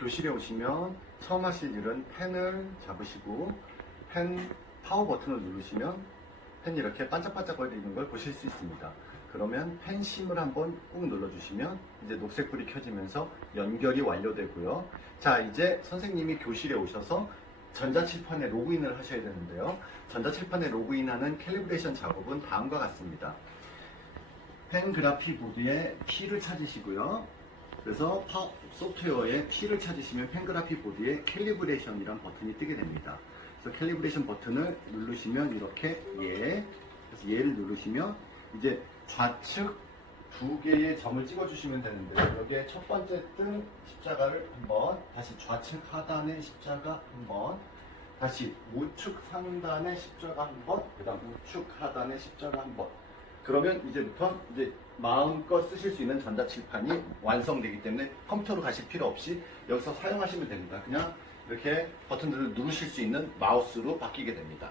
교실에 오시면 처음 하실 일은 펜을 잡으시고 펜 파워 버튼을 누르시면 펜이 이렇게 반짝반짝거리는 걸 보실 수 있습니다. 그러면 펜 심을 한번 꾹 눌러주시면 이제 녹색불이 켜지면서 연결이 완료되고요. 자, 이제 선생님이 교실에 오셔서 전자칠판에 로그인을 하셔야 되는데요. 전자칠판에 로그인하는 캘리브레이션 작업은 다음과 같습니다. 펜 그래피 보드에 키를 찾으시고요. 그래서 파, 소프트웨어에 키를 찾으시면 펜 그래피 보드에 캘리브레이션이란 버튼이 뜨게 됩니다. 그래서 캘리브레이션 버튼을 누르시면 이렇게 예, 그래서 얘를 누르시면 이제 좌측 두 개의 점을 찍어주시면 되는데 여기에 첫 번째 뜬 십자가를 한번 다시 좌측 하단의 십자가 한번 다시 우측 상단의 십자가 한번 그다음 우측 하단의 십자가 한번 그러면 이제부터 이제 마음껏 쓰실 수 있는 전자칠판이 완성되기 때문에 컴퓨터로 가실 필요 없이 여기서 사용하시면 됩니다. 그냥 이렇게 버튼들을 누르실 수 있는 마우스로 바뀌게 됩니다.